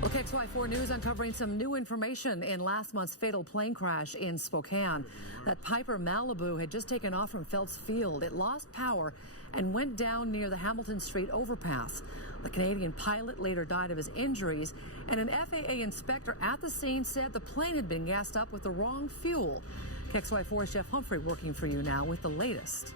Well, KXLY4 News uncovering some new information in last month's fatal plane crash in Spokane. That Piper Malibu had just taken off from Phelps Field. It lost power and went down near the Hamilton Street overpass. The Canadian pilot later died of his injuries, and an FAA inspector at the scene said the plane had been gassed up with the wrong fuel. KXLY4's Jeff Humphrey working for you now with the latest.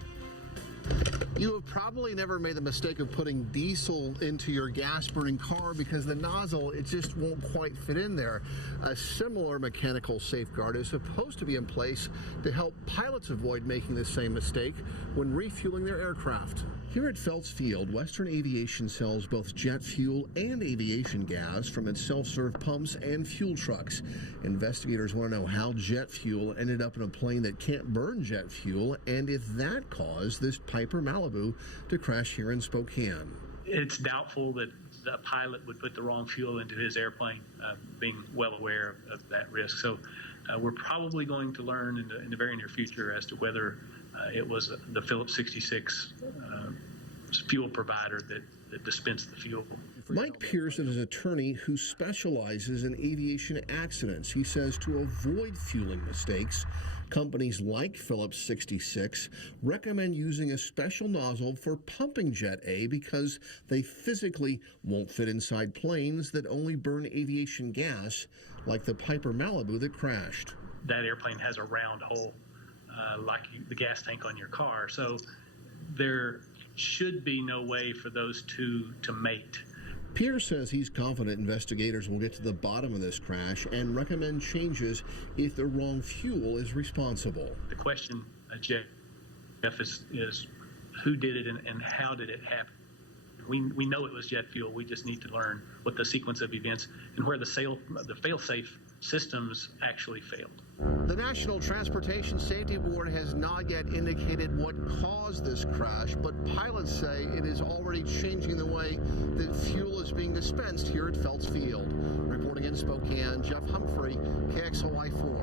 You have probably never made the mistake of putting diesel into your gas-burning car because the nozzle, it just won't quite fit in there. A similar mechanical safeguard is supposed to be in place to help pilots avoid making the same mistake when refueling their aircraft. Here at Phelps Field, Western Aviation sells both jet fuel and aviation gas from its self-serve pumps and fuel trucks. Investigators want to know how jet fuel ended up in a plane that can't burn jet fuel and if that caused this Piper Malibu to crash here in Spokane. It's doubtful that the pilot would put the wrong fuel into his airplane, being well aware of that risk. So we're probably going to learn in the very near future as to whether it was the Phillips 66 fuel provider that dispensed the fuel. Mike Pearson is an attorney who specializes in aviation accidents. He says to avoid fueling mistakes, companies like Phillips 66 recommend using a special nozzle for pumping Jet A because they physically won't fit inside planes that only burn aviation gas, like the Piper Malibu that crashed. That airplane has a round hole like the gas tank on your car, so there should be no way for those two to mate. Pierce says he's confident investigators will get to the bottom of this crash and recommend changes if the wrong fuel is responsible. The question, Jeff, is who did it and how did it happen? We know it was jet fuel. We just need to learn what the sequence of events and where the fail-safe systems actually failed. The National Transportation Safety Board has not yet indicated what caused this crash, but pilots say it is already changing the way that fuel is being dispensed here at Phelps Field. Reporting in Spokane, Jeff Humphrey, KXLY4.